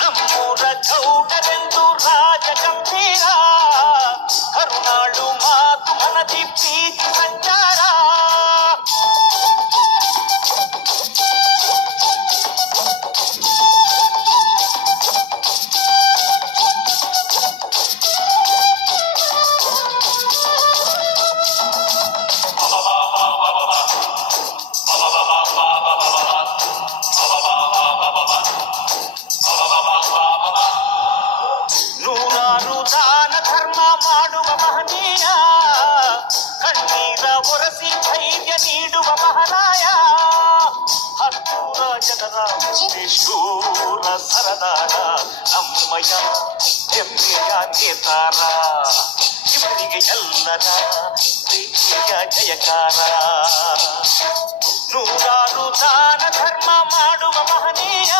ನಮ್ಮೂರ ಗೌಡರೆಂದು ರಾಜ ಗಂಭೀರ, ಕರುನಾಡು ಮಾತು ಮನದಿ ಪ್ರೀತಿ ಸಂಚಾರ. ನೂರಾರು ದಾನ ಧರ್ಮ ಮಾಡುವ ಮಹನೀಯ, ಕಣ್ಣೀರ ಒರೆಸಿ ಧೈರ್ಯ ನೀಡುವ ಮಹಾರಾಯ. ಹತ್ತೂರ ಜನರ ಶೂರ ಸರದಾರ, ನಮ್ಮಯ ಹೆಮ್ಮೆಯ ನೇತಾರ. ಇವರಿಗೆ ಎಲ್ಲರ ಪ್ರೀತಿಯ ಜಯಕಾರ. ನೂರಾರು ದಾನ ಧರ್ಮ ಮಾಡುವ ಮಹನೀಯ,